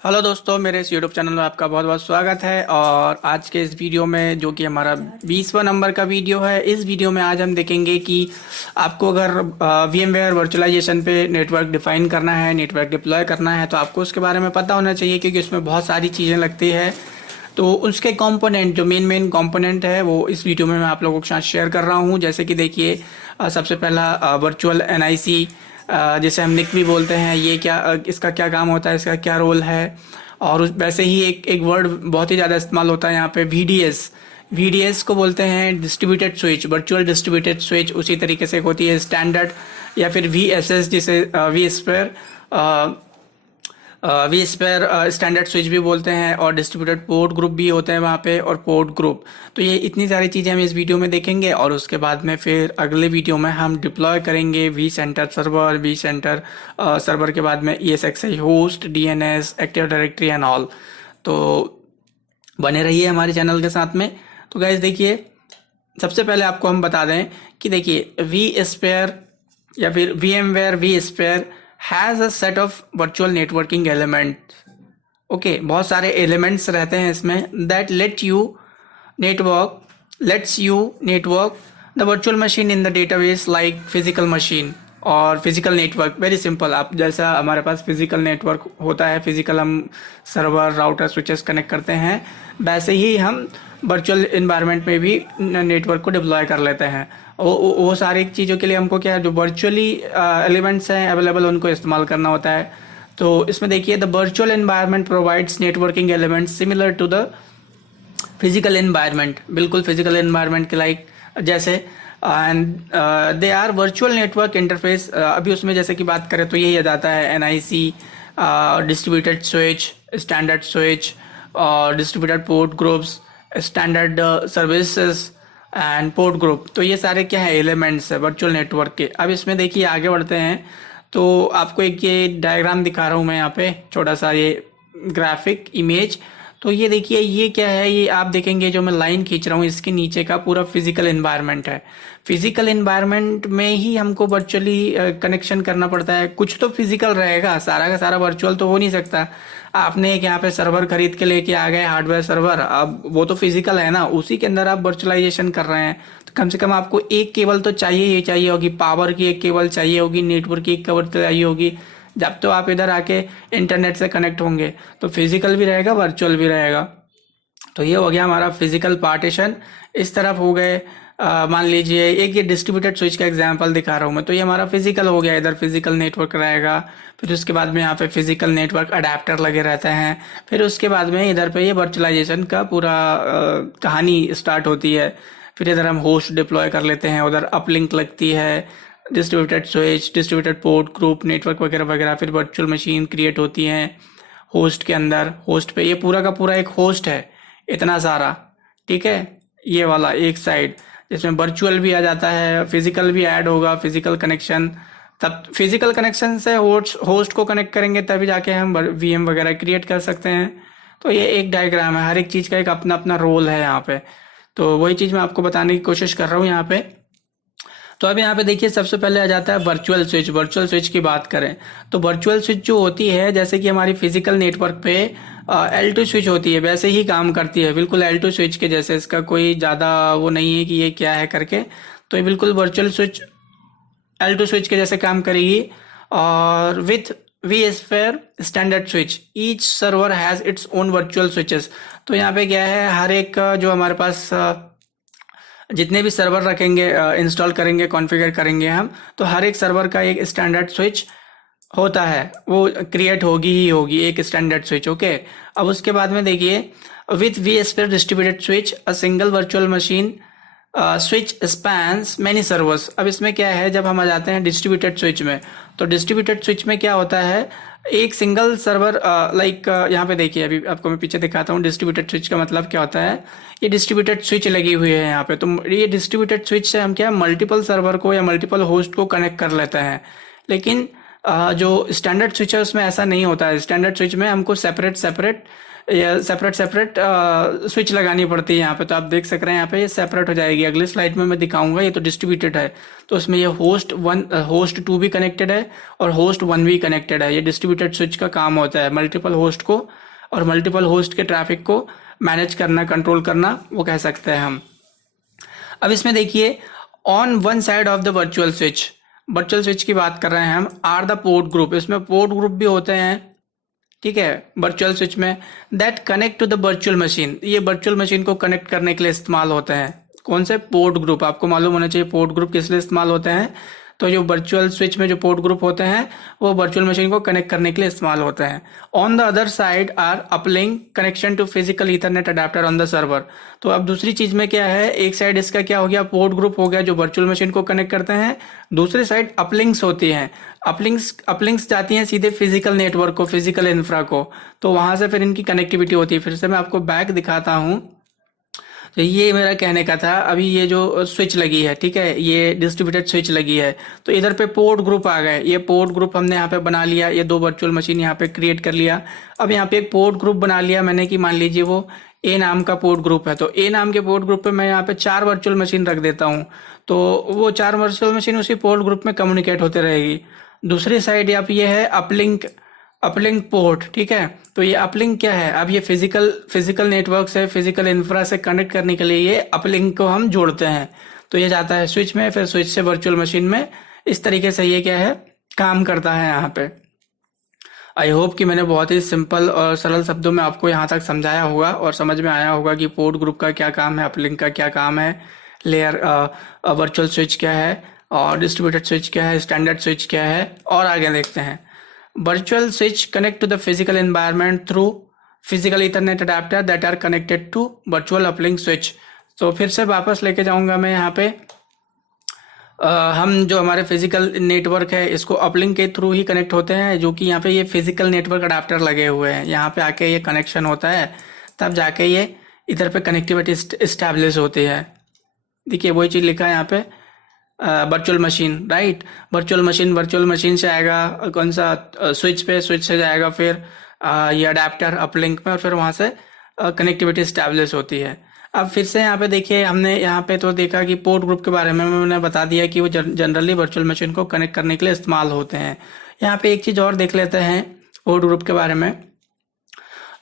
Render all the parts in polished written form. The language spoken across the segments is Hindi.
हेलो दोस्तों, मेरे इस यूट्यूब चैनल में आपका बहुत बहुत स्वागत है। और आज के इस वीडियो में जो कि हमारा 20वां नंबर का वीडियो है, इस वीडियो में आज हम देखेंगे कि आपको अगर VMware वर्चुअलाइजेशन पे नेटवर्क डिफाइन करना है, नेटवर्क डिप्लॉय करना है, तो आपको उसके बारे में पता होना चाहिए क्योंकि उसमें बहुत सारी चीज़ें लगती है। तो उसके कंपोनेंट जो मेन कंपोनेंट है वो इस वीडियो में मैं आप लोगों के साथ शेयर कर रहा हूँ। जैसे कि देखिए, सबसे पहला वर्चुअल NIC, जिसे हम निक भी बोलते हैं, ये क्या इसका क्या काम होता है, इसका क्या रोल है। और वैसे ही एक वर्ड बहुत ही ज़्यादा इस्तेमाल होता है यहाँ पे, VDS को बोलते हैं distributed switch, virtual distributed switch. उसी तरीके से एक होती है स्टैंडर्ड या फिर VSS, जिसे वी स्पेयर स्टैंडर्ड स्विच भी बोलते हैं। और डिस्ट्रीब्यूटेड पोर्ट ग्रुप भी होते हैं वहाँ पे, और पोर्ट ग्रुप। तो ये इतनी सारी चीज़ें हम इस वीडियो में देखेंगे। और उसके बाद में फिर अगले वीडियो में हम डिप्लॉय करेंगे vCenter सर्वर, vCenter सर्वर के बाद में ESXi host, DNS, active directory and all. तो बने रहिए हमारे चैनल के साथ में। तो गाइज देखिए, सबसे पहले आपको हम बता दें कि देखिए, vSphere या फिर VMware vSphere has a set of virtual networking element. Okay, बहुत सारे एलिमेंट्स रहते हैं इसमें that let's you network the virtual machine in the database like physical machine और फिजिकल नेटवर्क। वेरी सिंपल, आप जैसा हमारे पास फिजिकल नेटवर्क होता है, फिजिकल हम सर्वर, राउटर, स्विचेस कनेक्ट करते हैं, वैसे ही हम वर्चुअल इन्वायरमेंट में भी नेटवर्क को डिप्लॉय कर लेते हैं। वो सारी चीज़ों के लिए हमको क्या है, जो वर्चुअली एलिमेंट्स हैं अवेलेबल, उनको इस्तेमाल करना होता है। तो इसमें देखिए, the virtual environment provides networking elements similar to the physical environment, बिल्कुल फिजिकल एनवायरनमेंट के लाइक जैसे। And they are virtual network interface. अभी उसमें जैसे कि बात करें तो यही आ जाता है NIC, distributed switch, standard switch, और distributed port groups, standard services and port group. तो ये सारे क्या है, एलिमेंट्स है वर्चुअल नेटवर्क के। अब इसमें देखिए, आगे बढ़ते हैं तो आपको एक ये डायग्राम दिखा रहा हूँ मैं यहाँ पे, छोटा सा ये ग्राफिक इमेज। तो ये देखिए, ये क्या है, ये आप देखेंगे जो मैं लाइन खींच रहा हूँ, इसके नीचे का पूरा फिजिकल एनवायरनमेंट है। फिजिकल एनवायरनमेंट में ही हमको वर्चुअली कनेक्शन करना पड़ता है। कुछ तो फिजिकल रहेगा, सारा का सारा वर्चुअल तो हो नहीं सकता। आपने एक यहाँ पे सर्वर खरीद के लेके आ गए, हार्डवेयर सर्वर, अब वो तो फिजिकल है ना, उसी के अंदर आप वर्चुअलाइजेशन कर रहे हैं। तो कम से कम आपको एक केबल तो चाहिए ही चाहिए होगी, पावर की एक केबल चाहिए होगी, नेटवर्क की एक केबल चाहिए होगी, जब तो आप इधर आके इंटरनेट से कनेक्ट होंगे। तो फिजिकल भी रहेगा, वर्चुअल भी रहेगा। तो ये हो गया हमारा फिजिकल पार्टीशन। इस तरफ हो गए, मान लीजिए एक ये डिस्ट्रीब्यूटेड स्विच का एग्जांपल दिखा रहा हूँ मैं, तो ये हमारा फिजिकल हो गया, इधर फिजिकल नेटवर्क रहेगा। फिर उसके बाद में यहाँ पे फिजिकल नेटवर्क अडेप्टर लगे रहते हैं। फिर उसके बाद में इधर पे ये वर्चुअलाइजेशन का पूरा कहानी स्टार्ट होती है। फिर इधर हम होस्ट डिप्लॉय कर लेते हैं, उधर अपलिंक लगती है, distributed switch, distributed port group, network वगैरह वगैरह। फिर वर्चुअल मशीन क्रिएट होती हैं होस्ट के अंदर। होस्ट पे ये पूरा का पूरा एक होस्ट है, इतना सारा, ठीक है। ये वाला एक साइड जिसमें वर्चुअल भी आ जाता है, फिजिकल भी ऐड होगा, फिजिकल कनेक्शन। तब फिजिकल कनेक्शन से होस्ट को कनेक्ट करेंगे तभी जाके हम VM वगैरह क्रिएट कर सकते हैं। तो ये एक डायग्राम है, हर एक चीज़ का एक अपना अपना रोल है यहाँ पे। तो वही चीज़ मैं आपको बताने की कोशिश कर रहा हूँ यहाँ पे। तो अब यहाँ पे देखिए, सबसे पहले आ जाता है वर्चुअल स्विच। वर्चुअल स्विच की बात करें तो वर्चुअल स्विच जो होती है, जैसे कि हमारी फिजिकल नेटवर्क पे L2 स्विच होती है, वैसे ही काम करती है, बिल्कुल L2 स्विच के जैसे। इसका कोई ज़्यादा वो नहीं है कि ये क्या है करके। तो ये बिल्कुल वर्चुअल स्विच L2 स्विच के जैसे काम करेगी। और with vSphere standard switch, each server has its own virtual switches. तो यहाँ पे क्या है, हर एक जो हमारे पास जितने भी सर्वर रखेंगे, इंस्टॉल करेंगे, कॉन्फ़िगर करेंगे हम, तो हर एक सर्वर का एक स्टैंडर्ड स्विच होता है, वो क्रिएट होगी ही होगी, एक स्टैंडर्ड स्विच। ओके, अब उसके बाद में देखिए, with vSphere distributed switch a single virtual machine switch spans many servers. अब इसमें क्या है, जब हम आ जाते हैं डिस्ट्रीब्यूटेड स्विच में, तो डिस्ट्रीब्यूटेड स्विच में क्या होता है, एक सिंगल सर्वर, लाइक यहाँ पे देखिए, अभी आपको मैं पीछे दिखाता हूँ। डिस्ट्रीब्यूटेड स्विच का मतलब क्या होता है, ये डिस्ट्रीब्यूटेड स्विच लगी हुई है यहाँ पे। तो ये डिस्ट्रीब्यूटेड स्विच से हम क्या, मल्टीपल सर्वर को या मल्टीपल होस्ट को कनेक्ट कर लेते हैं। लेकिन जो स्टैंडर्ड स्विच है उसमें ऐसा नहीं होता है। स्टैंडर्ड स्विच में हमको सेपरेट ये सेपरेट सेपरेट स्विच लगानी पड़ती है यहाँ पे। तो आप देख सक रहे हैं यहाँ पे ये सेपरेट हो जाएगी। अगली स्लाइड में मैं दिखाऊंगा। ये तो डिस्ट्रीब्यूटेड है, तो उसमें ये होस्ट 2 भी कनेक्टेड है और होस्ट 1 भी कनेक्टेड है। ये डिस्ट्रीब्यूटेड स्विच का काम होता है, मल्टीपल होस्ट को और मल्टीपल होस्ट के ट्रैफिक को मैनेज करना, कंट्रोल करना, वो कह सकते हैं हम। अब इसमें देखिए, on one side of the virtual switch की बात कर रहे हैं हम, आर द पोर्ट ग्रुप। इसमें पोर्ट ग्रुप भी होते हैं, ठीक है, वर्चुअल स्विच में, that connect to the virtual machine. ये वर्चुअल मशीन को कनेक्ट करने के लिए इस्तेमाल होते हैं। कौन से? Port group. आपको मालूम होना चाहिए पोर्ट ग्रुप किस लिए इस्तेमाल होते हैं। तो जो वर्चुअल स्विच में जो पोर्ट ग्रुप होते हैं वो वर्चुअल मशीन को कनेक्ट करने के लिए इस्तेमाल होते हैं। On the other side are uplink connection to physical Ethernet adapter on the server. तो अब दूसरी चीज में क्या है, एक साइड इसका क्या हो गया, पोर्ट ग्रुप हो गया जो वर्चुअल मशीन को कनेक्ट करते हैं। दूसरी साइड अपलिंक्स होती हैं। अपलिंक्स जाती हैं सीधे फिजिकल नेटवर्क को, फिजिकल इंफ्रा को, तो वहां से फिर इनकी कनेक्टिविटी होती है। फिर से मैं आपको बैक दिखाता हूँ। तो ये मेरा कहने का था। अभी ये जो स्विच लगी है, ठीक है, ये डिस्ट्रीब्यूटेड स्विच लगी है, तो इधर पे पोर्ट ग्रुप आ गए। ये पोर्ट ग्रुप हमने यहाँ पे बना लिया, ये 2 वर्चुअल मशीन यहाँ पे क्रिएट कर लिया। अब यहाँ पे एक पोर्ट ग्रुप बना लिया मैंने कि मान लीजिए वो ए नाम का पोर्ट ग्रुप है, तो ए नाम के पोर्ट ग्रुप पे मैं यहाँ पे 4 वर्चुअल मशीन रख देता हूँ, तो वो 4 वर्चुअल मशीन उसी पोर्ट ग्रुप में कम्युनिकेट होते रहेगी। दूसरी साइड यहाँ पे ये है अपलिंक पोर्ट, ठीक है। तो ये अपलिंक क्या है, अब ये फिजिकल नेटवर्क से, फिजिकल इंफ्रा से कनेक्ट करने के लिए ये अपलिंक को हम जोड़ते हैं। तो ये जाता है स्विच में, फिर स्विच से वर्चुअल मशीन में। इस तरीके से ये क्या है, काम करता है यहाँ पे। आई होप कि मैंने बहुत ही सिंपल और सरल शब्दों में आपको यहाँ तक समझाया होगा और समझ में आया होगा कि पोर्ट ग्रुप का क्या काम है, अपलिंक का क्या काम है, लेयर वर्चुअल स्विच क्या है, और डिस्ट्रीब्यूटेड स्विच क्या है, स्टैंडर्ड स्विच क्या है। और आगे देखते हैं। Virtual switch connect to the physical environment through physical Ethernet adapter that are connected to virtual uplink switch। तो फिर से वापस लेके जाऊंगा मैं यहाँ पे। हम जो हमारे फिजिकल नेटवर्क है इसको अपलिंक के थ्रू ही कनेक्ट होते हैं, जो कि यहाँ पे ये फिजिकल नेटवर्क अडाप्टर लगे हुए हैं। यहाँ पे आके ये कनेक्शन होता है, तब जाके ये इधर पे कनेक्टिविटी इस्टेब्लिश होती है। देखिए वही चीज़ लिखा है यहाँ पे, virtual machine, right. Virtual machine से आएगा कौन सा, स्विच से जाएगा फिर ये अडेप्टर अपलिंक में, और फिर वहाँ से कनेक्टिविटी स्टैब्लिश होती है। अब फिर से यहाँ पे देखिए, हमने यहाँ पे तो देखा कि पोर्ट ग्रुप के बारे में मैंने बता दिया कि वो जनरली वर्चुअल मशीन को कनेक्ट करने के लिए इस्तेमाल होते हैं। यहाँ पे एक चीज़ और देख लेते हैं पोर्ट ग्रुप के बारे में।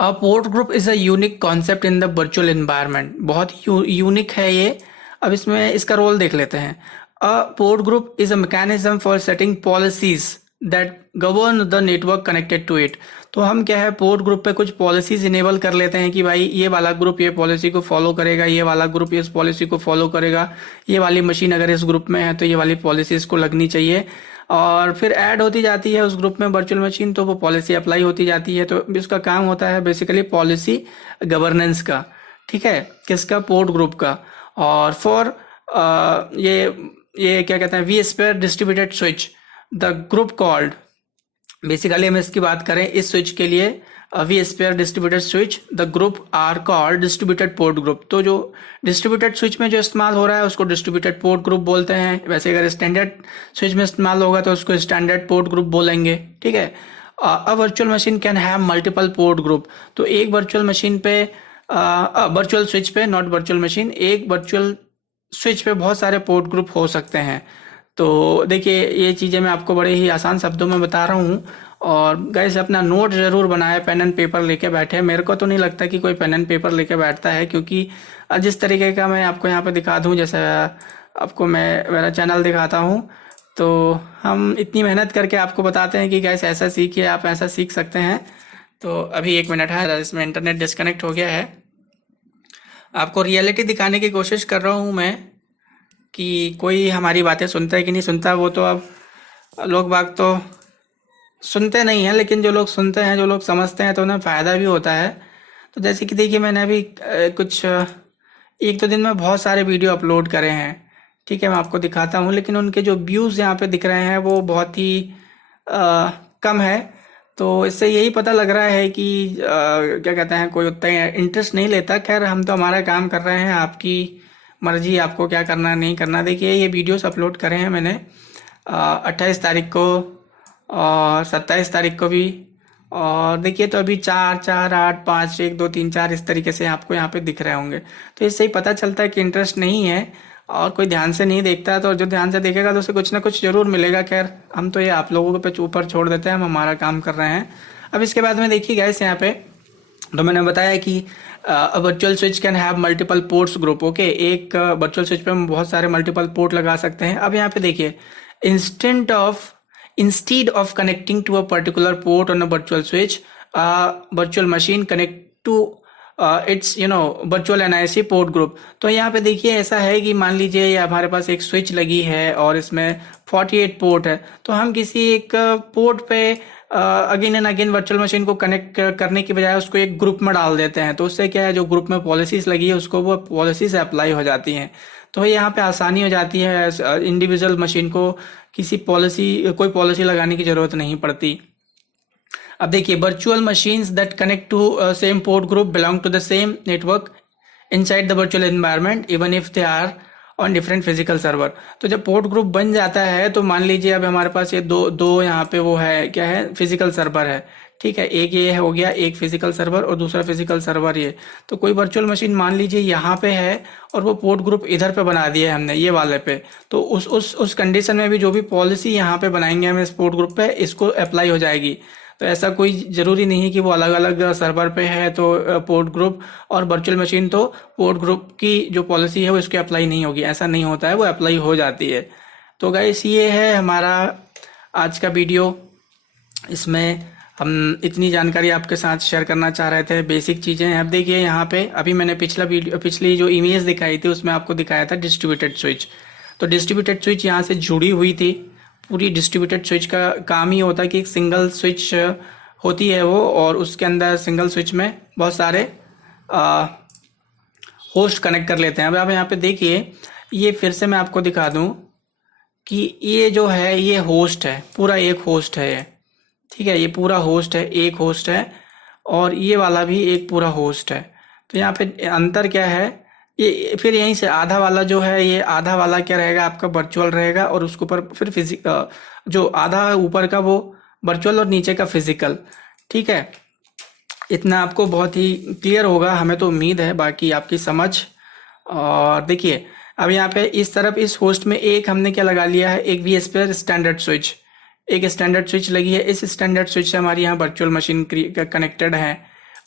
Port group is a unique concept in the virtual environment. बहुत यूनिक है ये। अब इसमें इसका रोल देख लेते हैं। A port group is a mechanism for setting policies that govern the network connected to it। तो हम क्या है, पोर्ट ग्रुप पे कुछ पॉलिसीज इनेबल कर लेते हैं कि भाई ये वाला ग्रुप ये पॉलिसी को फॉलो करेगा, ये वाला ग्रुप इस पॉलिसी को फॉलो करेगा, ये वाली मशीन अगर इस ग्रुप में है तो ये वाली पॉलिसीज को लगनी चाहिए। और फिर ऐड होती जाती है उस ग्रुप में वर्चुअल मशीन, तो वो पॉलिसी अप्लाई होती जाती है। तो इसका काम होता है बेसिकली पॉलिसी गवर्नेंस का, ठीक है, किसका, पोर्ट ग्रुप का। और फॉर ये क्या कहते हैं, vSphere distributed switch the group called, basically हम इसकी बात करें इस स्विच के लिए, vSphere distributed switch the group are called distributed port group. तो जो डिस्ट्रीब्यूटेड स्विच में जो इस्तेमाल हो रहा है उसको डिस्ट्रीब्यूटेड पोर्ट ग्रुप बोलते हैं। वैसे अगर स्टैंडर्ड स्विच में इस्तेमाल होगा तो उसको स्टैंडर्ड पोर्ट ग्रुप बोलेंगे, ठीक है। A virtual machine can have multiple port group. तो एक वर्चुअल मशीन पे, वर्चुअल स्विच पे, नॉट वर्चुअल मशीन, एक वर्चुअल स्विच पे बहुत सारे पोर्ट ग्रुप हो सकते हैं। तो देखिए ये चीज़ें मैं आपको बड़े ही आसान शब्दों में बता रहा हूँ। और गाइस अपना नोट ज़रूर बनाए, पेन एंड पेपर लेके बैठे। मेरे को तो नहीं लगता कि कोई पेन एंड पेपर लेके बैठता है, क्योंकि जिस तरीके का मैं आपको यहाँ पे दिखा दूँ, जैसे आपको मैं मेरा चैनल दिखाता हूँ, तो हम इतनी मेहनत करके आपको बताते हैं कि गाइस ऐसा सीखिए, आप ऐसा सीख सकते हैं। तो अभी 1 मिनट है, इसमें इंटरनेट डिस्कनेक्ट हो गया है। आपको रियलिटी दिखाने की कोशिश कर रहा हूँ मैं कि कोई हमारी बातें सुनता है कि नहीं सुनता। वो तो अब लोग बाग तो सुनते नहीं हैं, लेकिन जो लोग सुनते हैं, जो लोग समझते हैं, तो उन्हें फ़ायदा भी होता है। तो जैसे कि देखिए मैंने अभी कुछ 1-2 दिन में बहुत सारे वीडियो अपलोड करे हैं, ठीक है, मैं आपको दिखाता हूँ। लेकिन उनके जो व्यूज़ यहाँ पे दिख रहे हैं वो बहुत ही कम है। तो इससे यही पता लग रहा है कि क्या कहते हैं, कोई उतना इंटरेस्ट नहीं लेता। खैर हम तो हमारा काम कर रहे हैं, आपकी मर्जी आपको क्या करना नहीं करना। देखिए ये वीडियोस अपलोड करे हैं मैंने 28 तारीख को और 27 तारीख को भी और देखिए तो अभी 4 4 8 5 1 2 3 4 इस तरीके से आपको यहाँ पे दिख रहे होंगे। तो इससे ही पता चलता है कि इंटरेस्ट नहीं है और कोई ध्यान से नहीं देखता है, तो जो ध्यान से देखेगा तो उसे कुछ ना कुछ जरूर मिलेगा। खैर हम तो ये आप लोगों पे ऊपर छोड़ देते हैं, हम हमारा काम कर रहे हैं। अब इसके बाद में देखिए गाइस यहाँ पे तो मैंने बताया कि virtual switch can have multiple ports group. Okay, एक वर्चुअल स्विच पे हम बहुत सारे मल्टीपल पोर्ट लगा सकते हैं। अब यहाँ पे देखिए instead of connecting to a particular port on a virtual switch, virtual machine connect to its virtual NIC port group। तो यहाँ पे देखिए ऐसा है कि मान लीजिए ये हमारे पास एक स्विच लगी है और इसमें 48 पोर्ट है, तो हम किसी एक पोर्ट पे again and again virtual machine को कनेक्ट करने की बजाय उसको एक ग्रुप में डाल देते हैं। तो उससे क्या है, जो ग्रुप में पॉलिसीज लगी है उसको वो पॉलिसीज अप्लाई हो जाती हैं। तो यहाँ पे आसानी हो जाती है, इंडिविजुअल मशीन को कोई पॉलिसी लगाने की जरूरत नहीं पड़ती। अब देखिए virtual machines that connect to same port group belong to the same network inside the virtual environment even if they are on different physical server. तो जब पोर्ट ग्रुप बन जाता है तो मान लीजिए अब हमारे पास ये दो यहाँ पे वो है, क्या है, फिजिकल सर्वर है। ठीक है, एक ये हो गया, एक फिजिकल सर्वर और दूसरा फिजिकल सर्वर ये। तो कोई वर्चुअल मशीन मान लीजिए यहाँ पे है और वो पोर्ट ग्रुप इधर पे बना दिया है हमने ये वाले पे, तो उस कंडीशन में भी जो भी पॉलिसी यहाँ पे बनाएंगे हम इस पोर्ट ग्रुप पे, इसको अप्लाई हो जाएगी। तो ऐसा कोई ज़रूरी नहीं है कि वो अलग अलग सर्वर पे है तो पोर्ट ग्रुप और वर्चुअल मशीन तो पोर्ट ग्रुप की जो पॉलिसी है वो इसके अप्लाई नहीं होगी, ऐसा नहीं होता है, वो अप्लाई हो जाती है। तो गाइस ये है हमारा आज का वीडियो। इसमें हम इतनी जानकारी आपके साथ शेयर करना चाह रहे थे, बेसिक चीज़ें। अब देखिए यहाँ पे अभी मैंने पिछली जो इमेज दिखाई थी उसमें आपको दिखाया था डिस्ट्रीब्यूटेड स्विच। तो डिस्ट्रीब्यूटेड स्विच यहाँ से जुड़ी हुई थी। पूरी डिस्ट्रीब्यूटेड स्विच का काम ही होता है कि एक सिंगल स्विच होती है वो, और उसके अंदर सिंगल स्विच में बहुत सारे होस्ट कनेक्ट कर लेते हैं। अब आप यहाँ पे देखिए, ये फिर से मैं आपको दिखा दूँ कि ये जो है ये होस्ट है, पूरा एक होस्ट है ये। ठीक है, ये पूरा होस्ट है, एक होस्ट है, और ये वाला भी एक पूरा होस्ट है। तो यहाँ पे अंतर क्या है, ये फिर यहीं से आधा वाला जो है, ये आधा वाला क्या रहेगा आपका वर्चुअल रहेगा, और उसके ऊपर फिर जो आधा ऊपर का वो वर्चुअल और नीचे का फिजिकल। ठीक है, इतना आपको बहुत ही क्लियर होगा, हमें तो उम्मीद है, बाकी आपकी समझ। और देखिए अब यहाँ पे इस तरफ इस होस्ट में एक हमने क्या लगा लिया है, एक VSPR स्टैंडर्ड स्विच, एक स्टैंडर्ड स्विच लगी है। इस स्टैंडर्ड स्विच से हमारी यहाँ वर्चुअल मशीन कनेक्टेड है।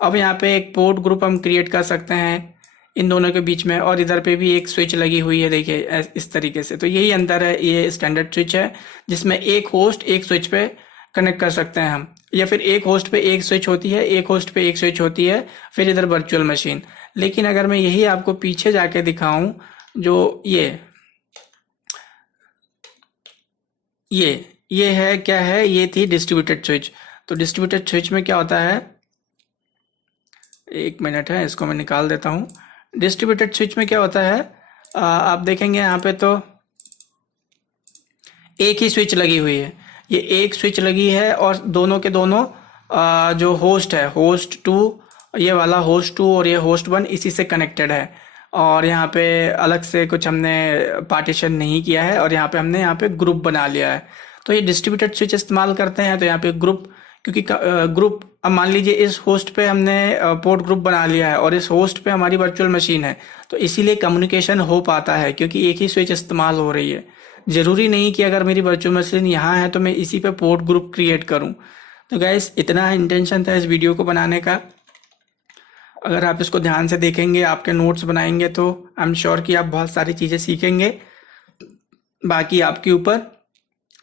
अब यहाँ पे एक पोर्ट ग्रुप हम क्रिएट कर सकते हैं इन दोनों के बीच में, और इधर पे भी एक स्विच लगी हुई है, देखिए इस तरीके से। तो यही अंतर है, ये स्टैंडर्ड स्विच है जिसमें एक होस्ट एक स्विच पे कनेक्ट कर सकते हैं हम, या फिर एक होस्ट पे एक स्विच होती है, एक होस्ट पे एक स्विच होती है, फिर इधर वर्चुअल मशीन। लेकिन अगर मैं यही आपको पीछे जाके दिखाऊं, जो ये है, क्या है, ये थी डिस्ट्रीब्यूटेड स्विच। तो डिस्ट्रीब्यूटेड स्विच में क्या होता है, एक मिनट है, इसको मैं निकाल देता हूँ। डिस्ट्रीब्यूटेड स्विच में क्या होता है, आप देखेंगे यहाँ पे तो एक ही स्विच लगी हुई है, ये एक स्विच लगी है, और दोनों के दोनों जो होस्ट है, होस्ट 2, ये वाला होस्ट 2 और ये होस्ट 1 इसी से कनेक्टेड है। और यहाँ पे अलग से कुछ हमने पार्टीशन नहीं किया है, और यहाँ पे ग्रुप बना लिया है। तो ये डिस्ट्रीब्यूटेड स्विच इस्तेमाल करते हैं, तो यहाँ पे ग्रुप, क्योंकि ग्रुप, अब मान लीजिए इस होस्ट पे हमने पोर्ट ग्रुप बना लिया है और इस होस्ट पे हमारी वर्चुअल मशीन है, तो इसीलिए कम्युनिकेशन हो पाता है, क्योंकि एक ही स्विच इस्तेमाल हो रही है। ज़रूरी नहीं कि अगर मेरी वर्चुअल मशीन यहाँ है तो मैं इसी पे पोर्ट ग्रुप क्रिएट करूँ। तो गाइस इतना इंटेंशन था इस वीडियो को बनाने का। अगर आप इसको ध्यान से देखेंगे, आपके नोट्स बनाएंगे, तो आई एम श्योर कि आप बहुत सारी चीज़ें सीखेंगे। बाकी आपके ऊपर।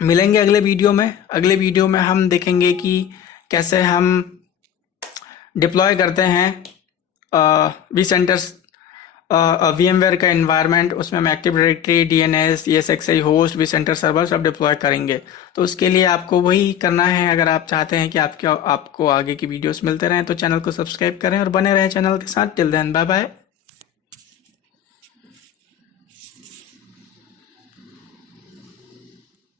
मिलेंगे अगले वीडियो में। अगले वीडियो में हम देखेंगे कि कैसे हम डिप्लॉय करते हैं vCenters VMware का एनवायरनमेंट। उसमें हम active directory, DNS, ESXi host, vCenter server सब डिप्लॉय करेंगे। तो उसके लिए आपको वही करना है। अगर आप चाहते हैं कि आपको आगे की वीडियोस मिलते रहें तो चैनल को सब्सक्राइब करें और बने रहें चैनल के साथ। Till then bye bye.